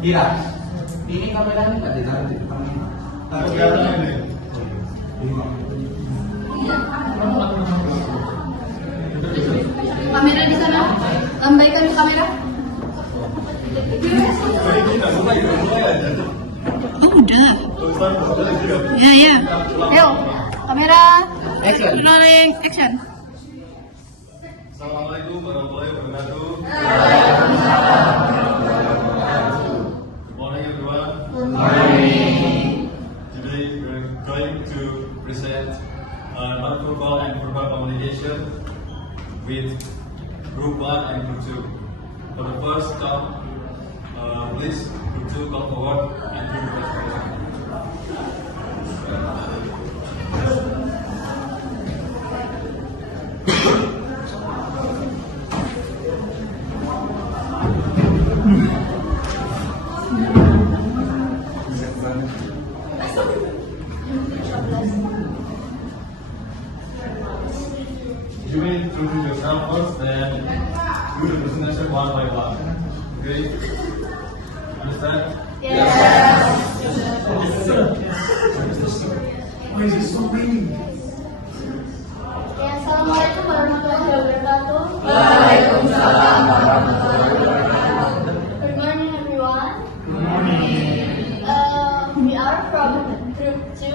Iya. Ini kameranya nggak ditaruh di depan. Kamera di sana, lambaikan kamera. Oh udah. Ya ya. Ayo, kamera. Action. Rolling action. Assalamualaikum warahmatullahi wabarakatuh. Good morning, everyone. Good morning. Today we're going to present non-verbal and verbal communication with Group 1 and Group 2. For the first talk, please Group 2 come forward and give the presentation. You may introduce yourself first, then do the presentation one by one. Okay? Understand? Why is it so many? Assalamualaikum warahmatullahi wabarakatuh. Waalaikumsalam warahmatullahi wabarakatuh. Good morning, everyone. Good morning. We are from Group 2,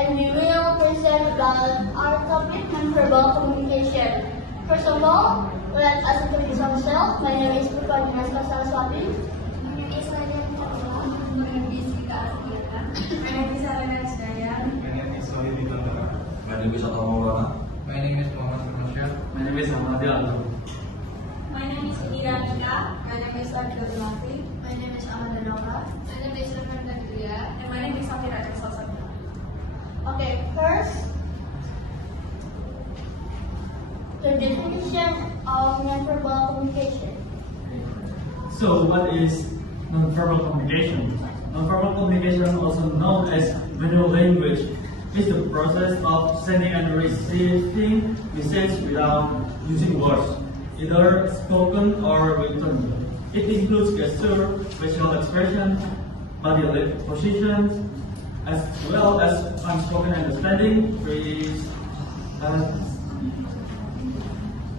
and we will present about our topic non-verbal communication. First of all, let us introduce ourselves. My name is Purpadina Saraswati. My name is Nadia Purpadina. My name is Rika Asdiana. My name is Arana Asdayan. My name is Sohib Bidantara. My name is Atta Maulana. My name is Muhammad Firmansyah. My name is Ahmad Al. My name is Indira Nika. My name is Arjuna Lafi. My name is Amanda Nova. My name is Ramanda Dria. And my name is Safira Sasana. Okay, first, the definition of nonverbal communication. So, what is nonverbal communication? Nonverbal communication, also known as visual language, is the process of sending and receiving messages without using words, either spoken or written. It includes gesture, facial expression, body positions, as well as unspoken understanding,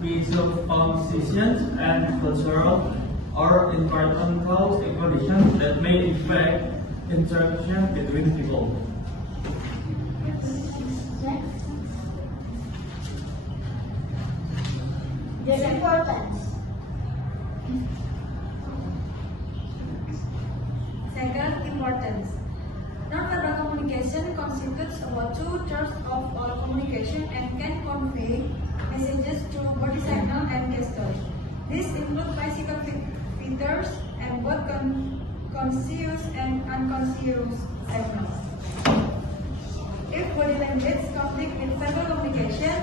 presuppositions, and cultural or environmental conditions that may affect interaction between people. Next, the importance. Second, importance. Non-verbal communication constitutes about 2/3 of all communication and can convey messages through body signal and gestures. These include physical features and both conscious and unconscious signals. If body language conflict with verbal communication,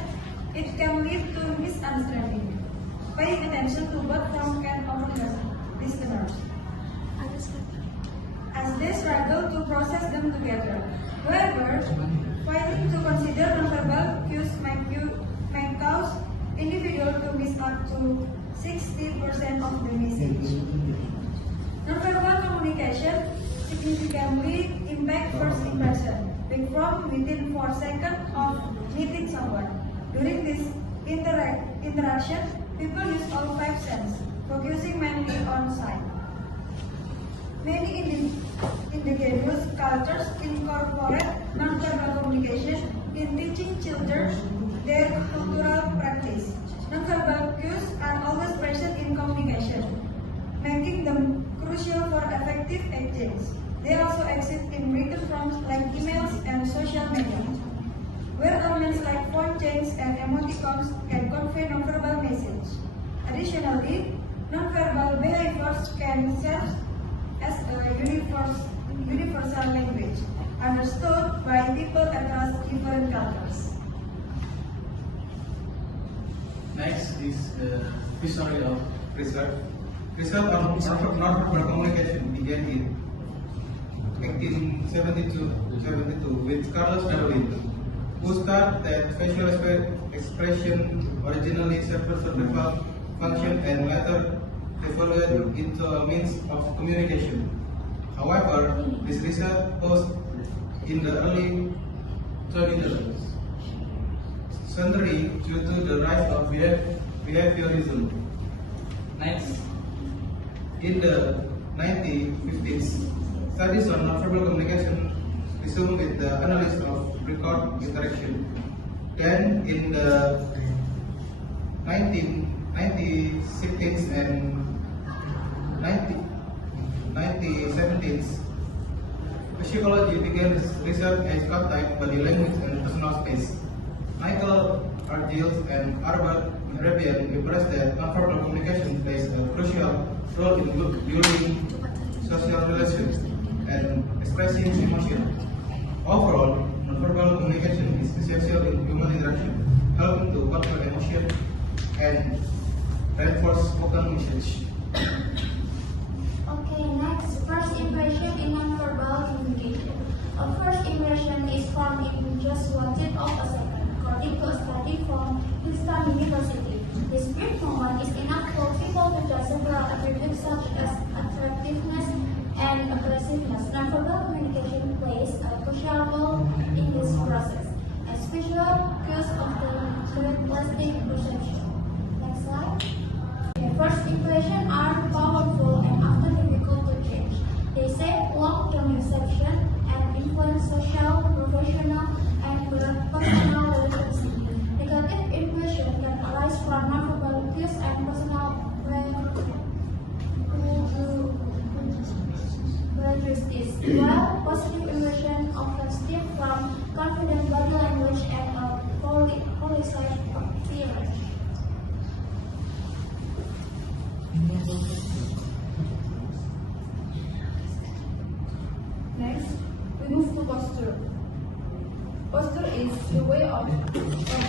it can lead to misunderstanding. Paying attention to both forms can overwhelm listeners, as they struggle to process them together. However, failing to consider nonverbal cues might cause individuals to miss up to 60% of the message. Nonverbal communication significantly impacts first impression, from within 4 seconds of meeting someone. During this interaction, people use all 5 senses, focusing mainly on sight. Many indigenous cultures incorporate nonverbal communication in teaching children their cultural practice. Nonverbal cues are always present in communication, making them crucial for effective exchange. They also exist in written forms like emails and social media, where elements like font chains and emoticons can convey nonverbal message. Additionally, Non-verbal behaviors can serve as a universal language, understood by people across different cultures. Next is history of research. Research on non-verbal communication began in 1872 with Carlos Darwin, who stated that facial expression originally served survival function and later evolved into a means of communication. However, this research was in the early 20th century due to the rise of behaviorism. Next, in the 1950s, studies on nonverbal communication resumed with the analysis of record interaction. Then, in the 1960s and 1970s, psychology began research as contact, body language, and personal space. Michael Argyle and Albert Mehrabian expressed that nonverbal communication plays a crucial role in building social relations and expressing emotion. Overall, nonverbal communication is essential in human interaction, helping to control emotion and reinforce spoken message. Okay, next, first impression in nonverbal communication. A first impression is formed in just 1/10 of a second, according to a study from Princeton University. This brief moment is enough for people to judge several attributes such as attractiveness and aggressiveness. Nonverbal communication plays a crucial role in this process, as visual cues often create lasting perception. Next slide. First impressions are powerful and often difficult to change. They shape long-term perception and influence social, professional, and personal relationships. Negative impression can arise from nonverbal cues and personal characteristics, while positive impression often stem from confident body language and a polished appearance. Next, we move to posture. Posture is the way of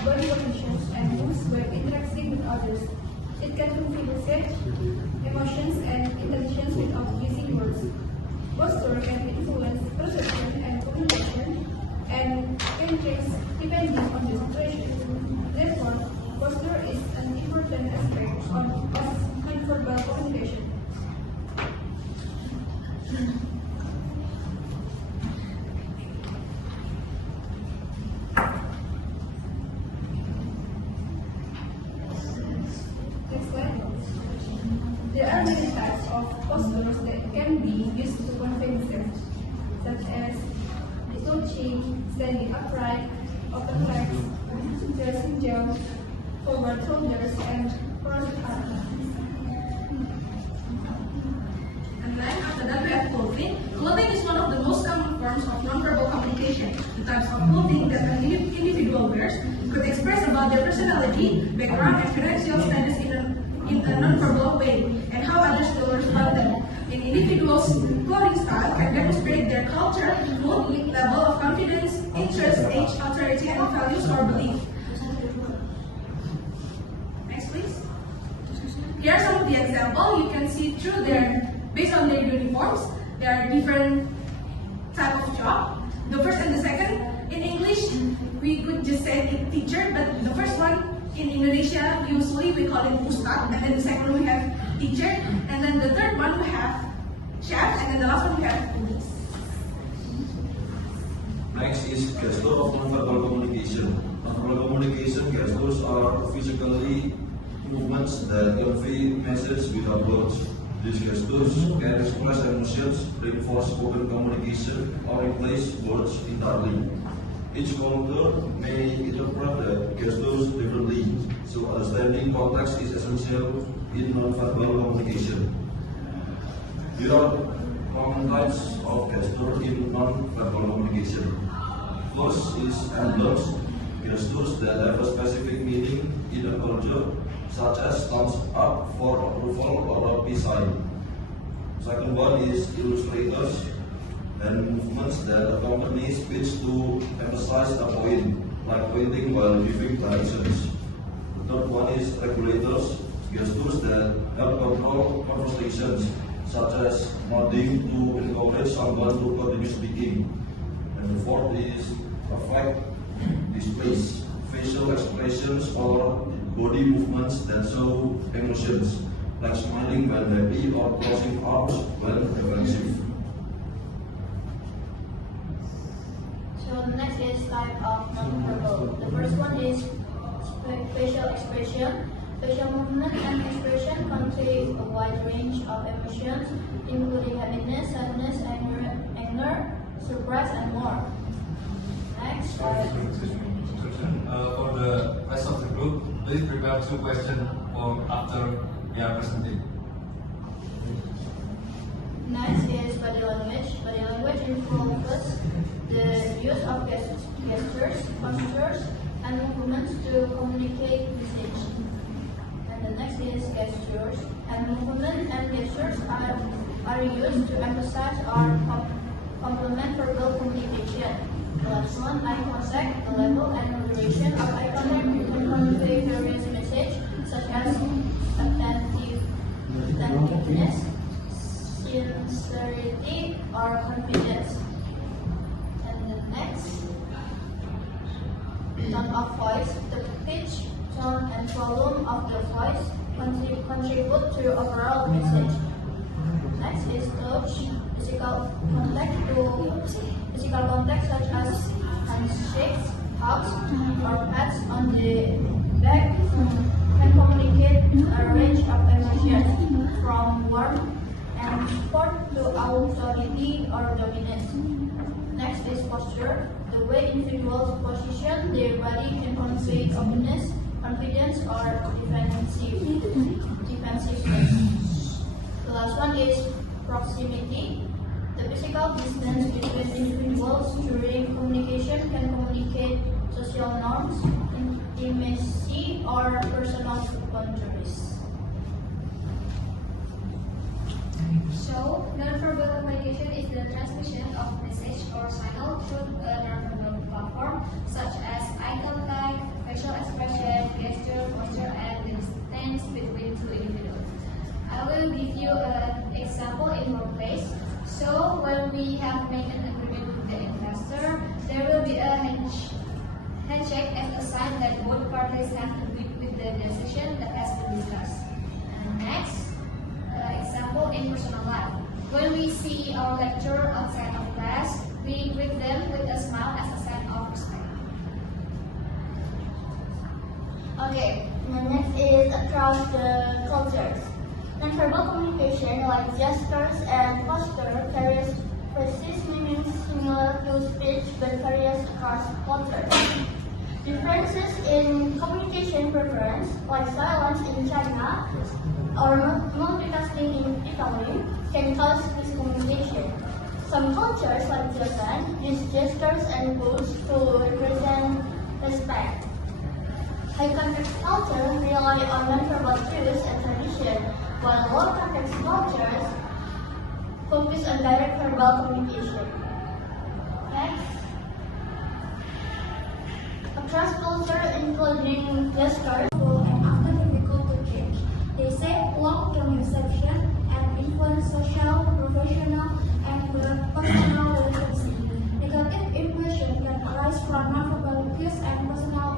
body positions and moves when interacting with others. It can communicate emotions and intentions without using words. Posture can influence perception and communication and can change depending on the situation. Therefore, posture is an important aspect of nonverbal communication. Next slide. There are many types of postures that can be used to convey messages, such as slouching, standing upright, open legs, dressing jump, forward shoulders, and crossed arms. And then after that we have clothing. Clothing is one of the most common forms of nonverbal communication. The types of clothing that an individual wears could express about their personality, background, and financial status in a nonverbal way, and how others will respond to them. An individual's clothing style can demonstrate their culture, mood, level of confidence, interest, age, authority, and values or belief. Next, please. Here are some of the examples. You can see through based on their uniforms, there are different type of job. The first and the second, in English, we could just say it teacher, but the first one in Indonesia, usually we call it ustad, and then the second one we have teacher, and then the third one we have chef, and then the last one we have police. Next is gesture of nonverbal communication. Nonverbal communication gestures are physically movements that convey messages without words. These gestures can express emotions, reinforce spoken communication, or replace words entirely. Each commuter may interpret the gestures differently, so understanding context is essential in nonverbal communication. There are common types of gesture in nonverbal communication. First is emblems, gestures that have a specific meaning in a culture, such as thumbs up for approval or a peace sign. Second one is illustrators and movements that accompany speech to emphasize a point, like pointing while giving directions. The third one is regulators, gestures that help control conversations, such as nodding to encourage someone to continue speaking. And the fourth is affect displays, facial expressions or body movements that show emotions, like smiling when happy or crossing arms when defensive. So the next is type of non-verbal. The first one is facial expression. Facial movement and expression convey a wide range of emotions, including happiness, sadness, anger, surprise, and more. Next. For the rest of the group, please prepare 2 questions for after we are presenting. Next is body language. Body language involves the use of gestures, postures, and movements to communicate message. And the next is gestures. And movement and gestures are used to emphasize or complement verbal communication. The last one, eye contact. The level and duration of eye contact can convey various messages such as attentiveness, sincerity, or confidence. And the next, tone of voice. The pitch, tone, and volume of the voice contribute to overall message. Next is touch. Physical contact such as handshakes, hugs, or pats on the back can communicate a range of emotions, from warmth and support to authority or dominance. Next is posture. The way individuals position their body can convey confidence, or defensiveness. The last one is proximity. The physical distance between individuals during communication can communicate social norms, intimacy, or personal boundaries. So, nonverbal communication is the transmission of message or signal through a nonverbal platform such as eye contact, facial expression, gesture, posture, and the distance between 2 individuals. I will give you an example in workplace. So, when we have made an agreement with the investor, there will be a handshake as a sign that both parties have agreed with the decision that has been discussed. And next, example in personal life. When we see our lecturer outside of class, we greet them with a smile as a sign of respect. Okay, the next is across the cultures. Nonverbal communication, like gestures and posture, carries precise meanings similar to speech but varies across cultures. Differences in communication preference, like silence in China or multitasking in Italy, can cause miscommunication. Some cultures, like Japan, use gestures and pose to represent respect. High context culture rely on nonverbal cues and tradition, while low context cultures focus on direct verbal communication. Next, across culture, including gestures, and often difficult to change. They save long-term perception and influence social, professional, and personal relationships. Negative impression can arise from nonverbal cues and personal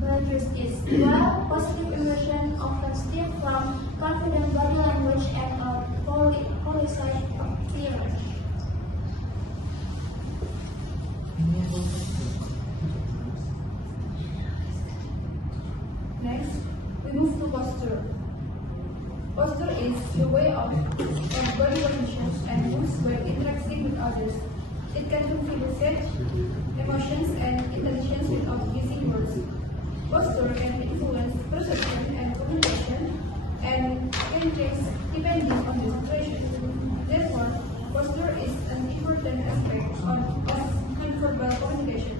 characteristics, while positive impression often stem from confident body language and a polished appearance. Next, we move to posture. Posture is the way of body positions and moves when interacting with others. It can convey message, emotions, and intelligence without using words. Posture can influence perception and communication and can change depending on the situation. Therefore, posture is an important aspect of nonverbal communication.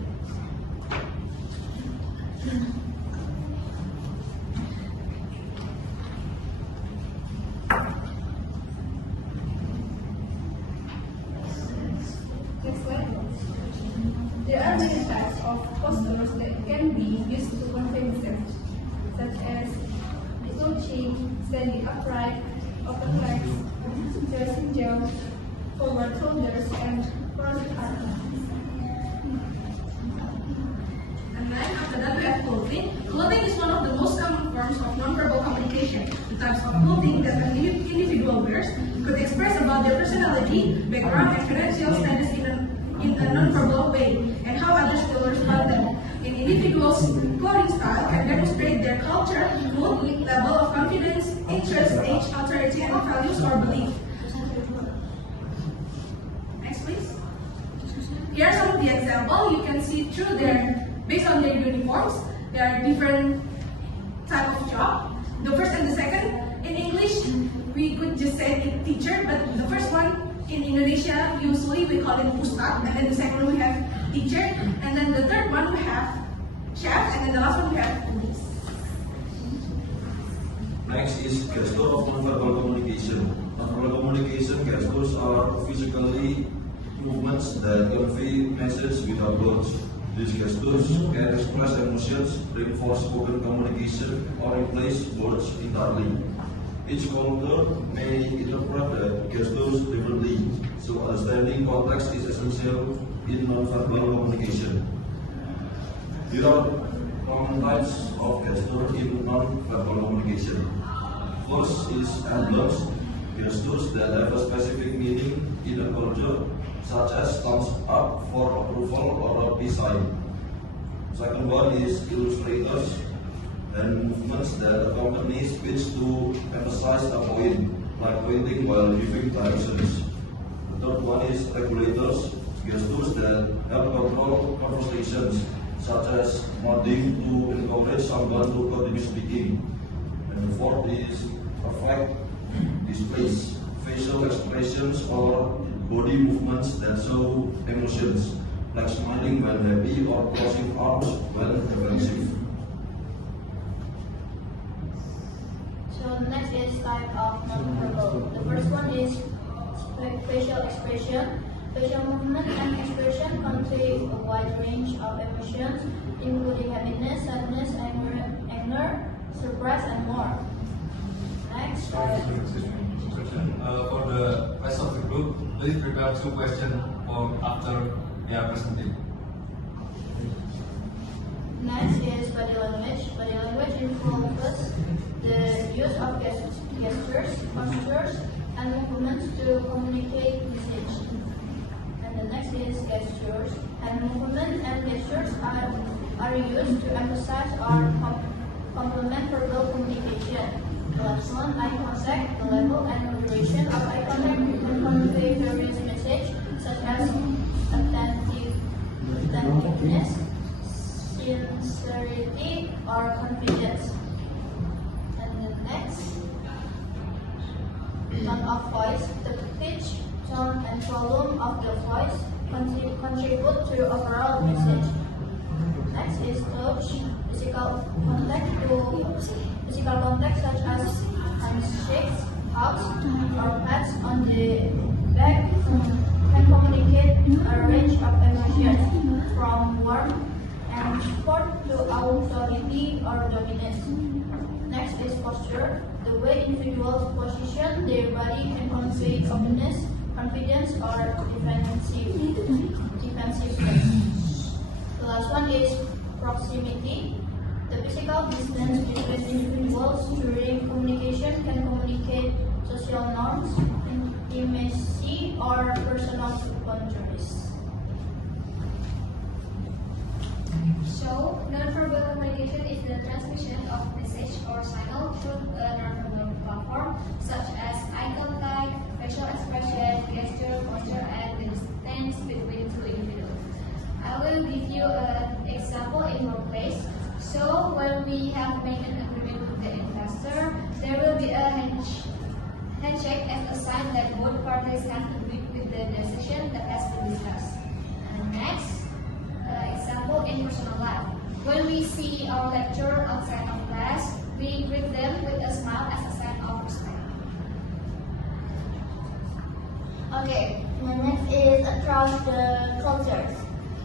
standing upright, open legs, dressing jump, forward shoulders, and crossed arms. And then after that we have clothing. Clothing is one of the most common forms of nonverbal communication. The types of clothing that an individual wears could express about their personality, background, and financial status in a nonverbal way, and how others will respond them. An individual's clothing style can demonstrate their culture, mood, level of confidence, interest, age, authority, and values or belief. Next, please. Here are some of the examples. You can see through based on their uniforms, there are different type of job. The first and the second, in English, we could just say it teacher, but the first one in Indonesia, usually we call it ustad, and then the second one we have teacher, and then the third one we have chef, and then the last one we have police. Next is gesture of nonverbal communication. Nonverbal communication gestures are physically movements that convey messages without words. These gestures can express emotions, reinforce spoken communication, or replace words entirely. Each culture may interpret the gestures differently, so understanding context is essential in nonverbal communication. There are common types of gesture in nonverbal communication. First is emblems, gestures that have a specific meaning in a culture, such as thumbs up for approval or a peace sign. Second one is illustrators and movements that accompany speech to emphasize a point, like pointing while giving directions. The third one is regulators, gestures that help control conversations, such as nodding to encourage someone to continue speaking. And the fourth is affect displays, facial expressions or body movements that show emotions, like smiling when happy or crossing arms when defensive. So the next is type of nonverbal. The first one is facial expression. Facial movement and expression convey a wide range of emotions, including happiness, sadness, anger, surprise, and more. Next. For the rest of the group, please prepare 2 questions for after they are presenting. Next is body language. Body language involves the use of gestures, postures, and movements to communicate message. And the next is gestures. And movements and gestures are used to emphasize or complement verbal communication. The last one, eye contact. The level and duration of eye contact can convey various messages such as attentiveness, sincerity, or confidence. And the next, tone of voice. The pitch, tone, and volume of the voice contribute to overall message. Next is touch. Physical contact such as handshakes, hugs, or pats on the back can communicate a range of emotions, from warmth and support to authority or dominance. Next is posture. The way individuals position their body can convey confidence, or defensiveness. The last one is proximity. The physical distance between individuals during communication can communicate social norms, intimacy, or personal boundaries. So, nonverbal communication is the transmission of message or signal through a nonverbal platform, such as eye contact, facial expression, gesture, posture, and the distance between 2 individuals. I will give you an example in workplace. So, when we have made an agreement with the investor, there will be a handshake as a sign that both parties have agreed with the decision that has been discussed. And next, example in personal life. When we see our lecturer outside of class, we greet them with a smile as a sign of respect. Okay, the next is across the cultures.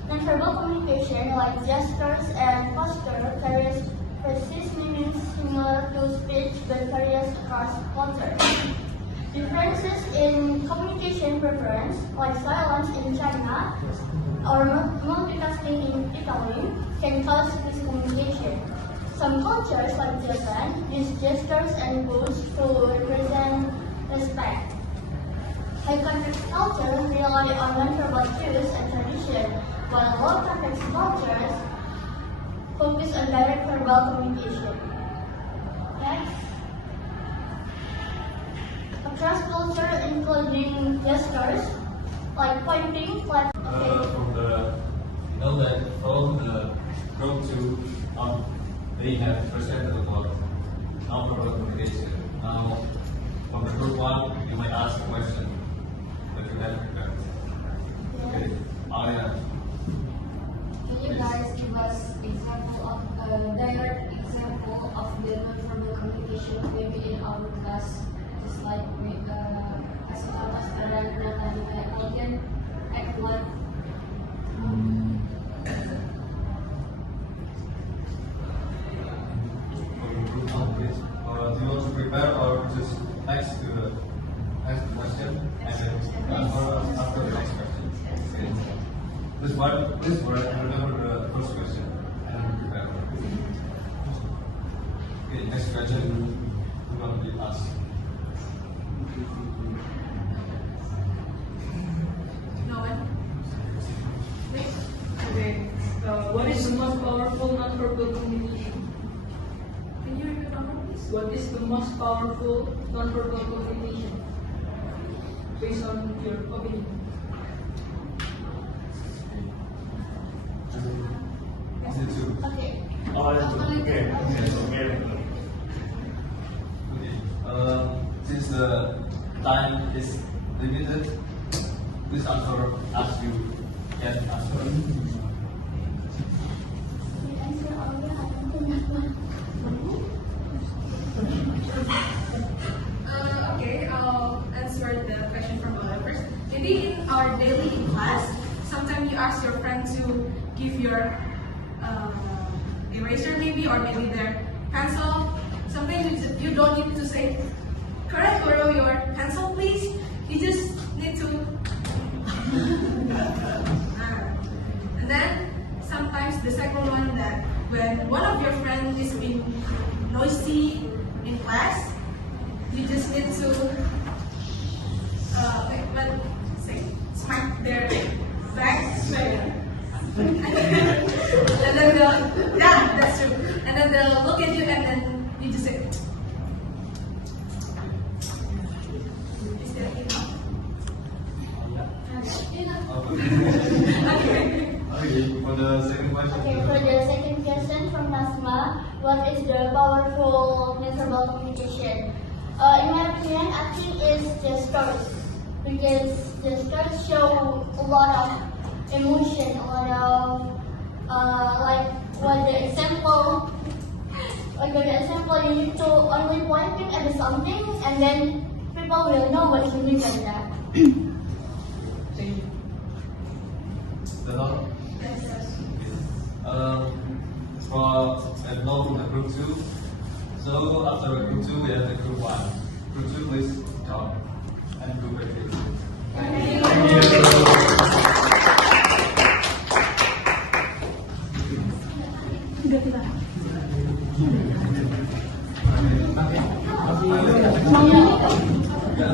Nonverbal communication, like gestures and posture, carries precise meanings similar to speech but varies across cultures. Differences in communication preference, like silence in China or multitasking in Italy, can cause miscommunication. Some cultures, like Japan, use gestures and words to represent respect. High context cultures rely on nonverbal cues and tradition, while low context cultures focus on direct verbal communication. Next, across culture, including gestures like pointing, like From the group 2, they have presented about non-verbal communication. Now, from the group 1, you might ask a question that you have prepared. Okay, Alia. Can you guys give us example of direct example of the non-verbal communication maybe in our class, just like as Alien Act 1? Do you want to prepare or just next to the next question and then after the next question? Okay. This word, remember the first question and prepare. Okay, next question we're going to be asked. No one? Okay. What is the most powerful non-verbal communication? Can you repeat that one, please? What is the most powerful non-verbal communication? Based on your opinion. okay. Since the time is limited, please answer as you can answer. Okay, I'll answer the question from Ola first. Maybe in our daily class, sometimes you ask your friend to give your eraser maybe, or maybe their pencil. Sometimes you don't need to say, correct, borrow your pencil please. You just need to. And then sometimes the second one, that when one of your friends is being noisy in class, you just need to smack their back. And then they'll, yeah, that's true. And then they'll look at you and then you just say, is that enough? Okay. Okay, for the second question. Okay, for the second question from Nasma, what is the powerful nonverbal communication? In my opinion, I think it's gestures, because gestures show a lot of emotion, a lot of like what the example, you need to only pointing at something, and then people will know what you mean by that. For now from the group 2. So after the group 2, we have the group 1. Group 2, please talk and group 3.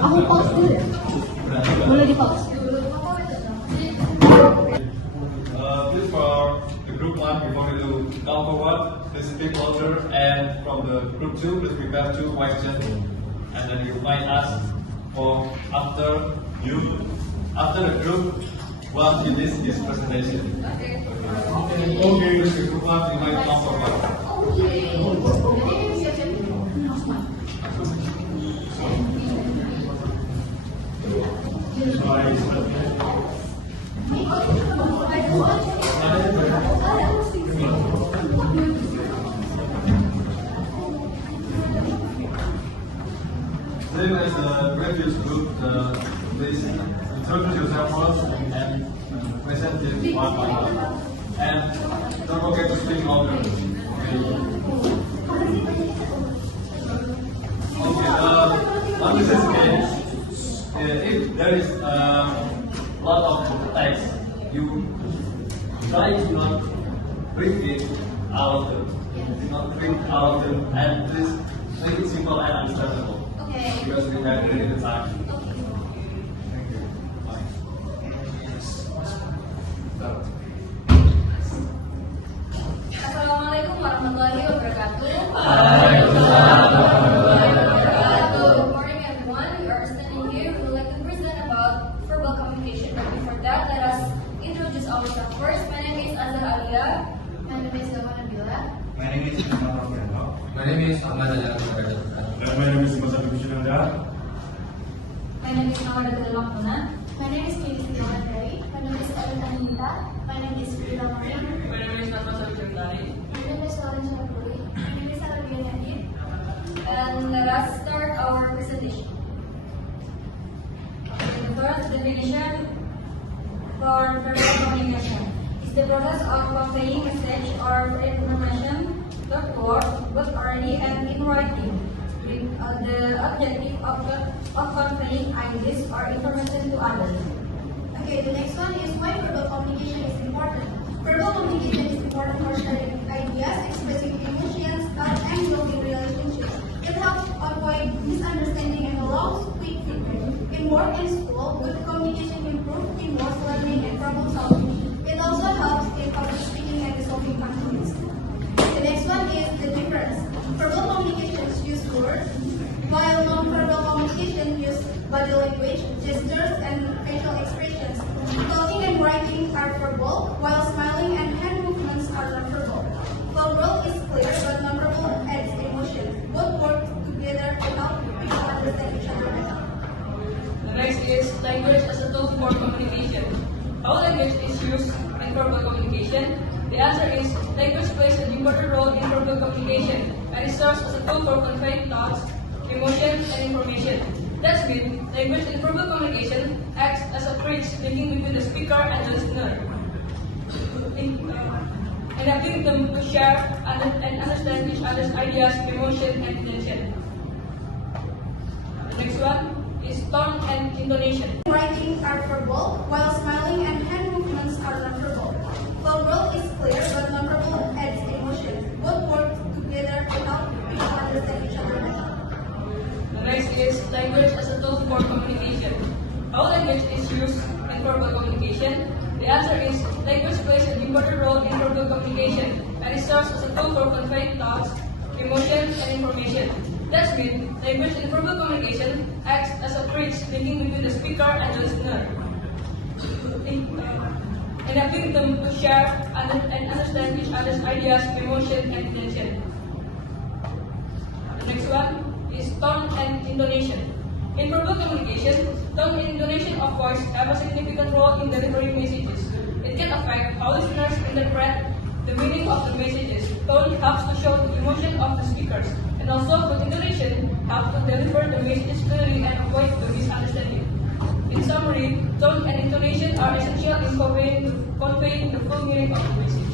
Aku pause dulu ya? Boleh di pause? Please for the group 1, before we do come forward, please speak louder, and from the group 2, please prepare 2 questions, and then you might ask for after the group 1 finish this presentation. Okay. Please the group 1, you might come forward. Same as the previous group, please introduce yourself first and present it one by one. And don't forget to speak louder. Okay, in this case, if there is a lot of text, you try to not read it out of them. Do not read out of them, and please make it simple and understandable. Okay. Because we have limited time. Okay. Thank you. Bye. Assalamualaikum warahmatullahi wabarakatuh. Good morning, everyone. We are standing here. We would like to present about verbal communication. But before that, let us introduce ourselves first. My name is Azhar Alia. My name is Zaman Nabila. My name is Muhammad Rafianto. My name is Ahmad Alam. My name is Masad Bishananda. My name is Nawada Lakmana. My name is Katie Sigamandari. My name is Elita Anita. My name is Frida Mariam. My name is Natma Sarjandani. My name is Lauren Shapuri. My name is Arabia Yadid. And let us start our presentation. Okay, the first definition for verbal communication is the process of conveying message or information through words, both orally and in writing, with the objective of conveying ideas or information to others. Okay, the next one is why verbal communication is important. Verbal communication is important for sharing ideas, expressing emotions, thoughts, and building relationships. It helps avoid misunderstanding and allows quick feedback. In work and school, good communication improves teamwork, learning, and problem solving. It also helps in public speaking and resolving conflicts. The next one is the difference. Verbal communication use words, while non-verbal communication use body language, gestures, and facial expressions. Talking and writing are verbal, while smiling and hand movements are non-verbal. Verbal is clear, but non-verbal adds emotion. Both work together to help people understand each other better. The next is language as a tool for communication. How language is used in verbal communication? The answer is language plays an important role in verbal communication and it serves as a tool for conveying thoughts, emotions, and information. That means language in verbal communication acts as a bridge linking between the speaker and the listener, enabling them to share and understand each other's ideas, emotions, and intention. The next one is tone and intonation. Writing are verbal, while smiling and hand movements are non-verbal. Verbal is clear, but non-verbal adds emotion. Both work together to help people understand each other better. The next is language as a tool for communication. How language is used in verbal communication? The answer is language plays an important role in verbal communication and it serves as a tool for conveying thoughts, emotions, and information. That means language in verbal communication acts as a bridge linking between the speaker and the listener, enabling them to share and understand each other's ideas, emotions, and intention. The next one is tone and intonation. In verbal communication, tone and intonation of voice have a significant role in delivering messages. It can affect how listeners interpret the meaning of the messages. Tone helps to show the emotion of the speakers, and also good intonation helps to deliver the messages clearly and avoid the misunderstanding. In summary, tone and intonation are essential in conveying the full meaning of the message.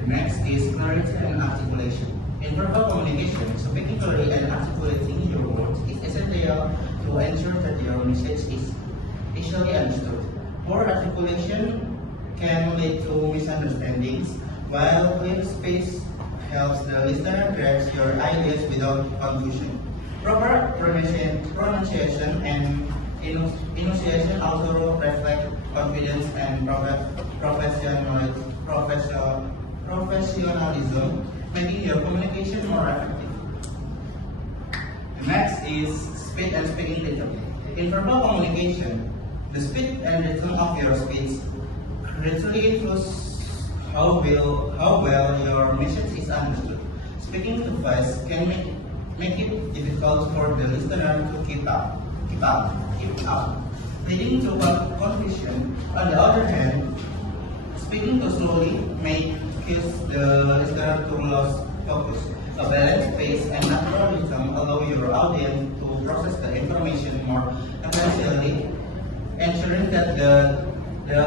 The next is clarity and articulation. In verbal communication, speaking clearly and articulating your words is essential to ensure that your message is easily understood. Poor articulation can lead to misunderstandings, while clear speech helps the listener grasp your ideas without confusion. Proper pronunciation and enunciation also reflect confidence and professionalism, making your communication more effective. The next is speed and speaking rhythm. In verbal communication, the speed and rhythm of your speech greatly influence how well your message is understood. Speaking too fast can make it difficult for the listener to keep up, leading to confusion. On the other hand, speaking too slowly may cause the listener to lose focus. A balanced pace and natural rhythm allow your audience to process the information more efficiently, ensuring that the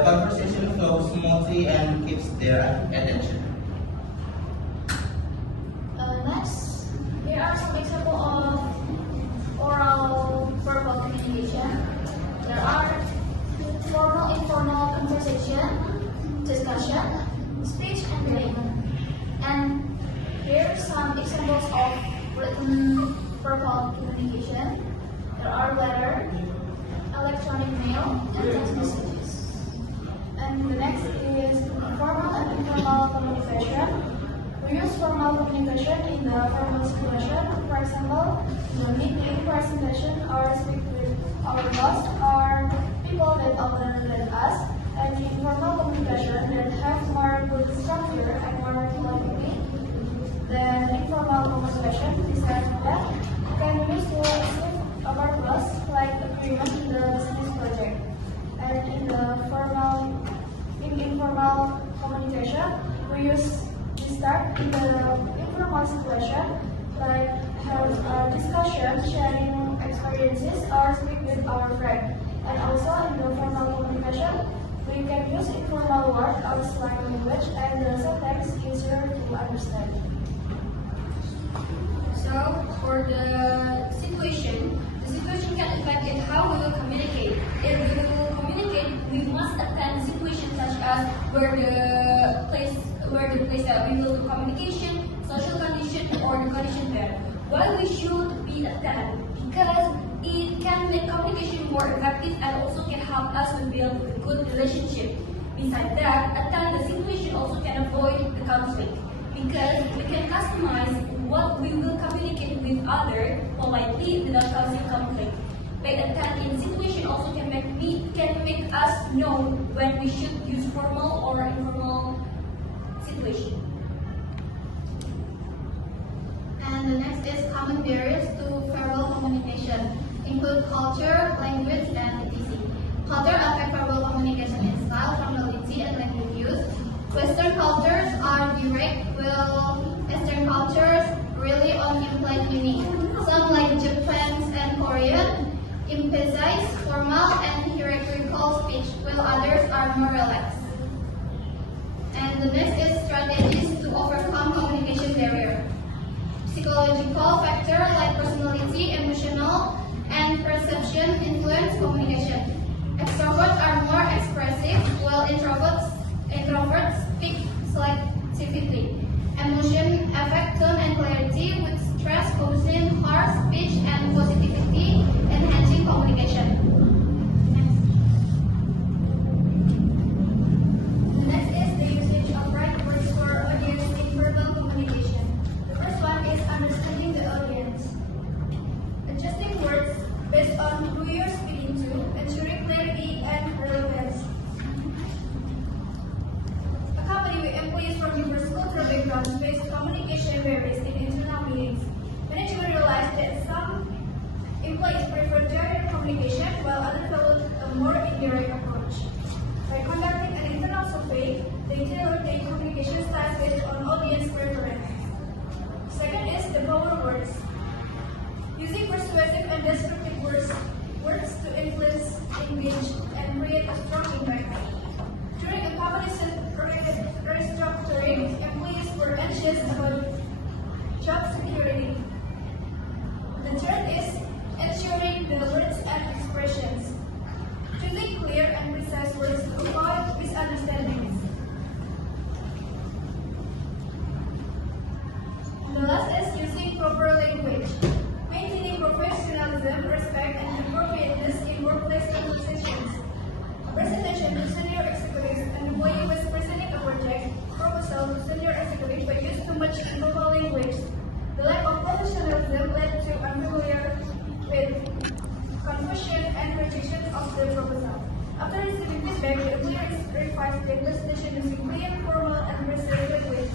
conversation flows smoothly and keeps their attention. Next, here are some examples of informal communication. There are letter, electronic mail, and text messages. And the next is formal and informal communication. We use formal communication in the formal situation. For example, in the meeting, presentation, or speak with our boss, or people that older than us. And informal communication that have more good structure and more flexibility than informal communication. Besides that, can use to receive a purpose like agreement in the business project. And in informal communication, we start in the informal situation like have a discussion, sharing experiences, or speak with our friend. And also in the formal communication, we can use informal word or slang language, and the syntax is easier to understand. So, for the situation can affect it how we will communicate. If we will communicate, we must attend situations such as where the place that we will do communication, social condition, or the condition there. Why we should be attended? Because it can make communication more effective and also can help us to build a good relationship. Besides that, attend the situation also can avoid the conflict because we can customize what we will communicate with others politely without causing conflict. By attending situation also can make us know when we should use formal or informal situation. And the next is common barriers to verbal communication, include culture, language, and etc. Culture affect verbal communication in style, tonality, and language use. Western cultures are direct, while Eastern cultures rely on implied meaning. Some, like Japanese and Korean, emphasize formal and hierarchical speech, while others are more relaxed. And the next is strategies to overcome communication barrier. Psychological factors like personality, emotional, and perception influence communication. Extroverts are more expressive, while introverts speak selectively. Emotion affect tone and clarity, with stress causing harsh speech and positivity enhancing communication. The next is the usage of right words for audience in verbal communication. The first one is understanding the audience. Adjusting words based on who you're speaking to, ensuring clarity and relevance. A company with employees from diverse cultural backgrounds face communication barriers in internal meetings. Management realized that some employees prefer direct communication while others followed a more indirect approach. By conducting an internal survey, they tailored their communication styles based on audience preference. Second is the power of words. Using persuasive and descriptive words to influence, engage, and create a strong impact. During a company's restructuring, employees were anxious about job security. The third is ensuring the words and expressions. Choosing clear and precise words to avoid misunderstandings. The last is using proper language. Maintaining professionalism, respect, and appropriateness in workplace conversations. A presentation to senior executives, an employee who is presenting a project proposal to senior executives but used too much informal language. The lack of professionalism led to unfamiliar with confusion and rejection of the proposal. After receiving feedback, the employee revised their presentation using clear, formal, and precise language.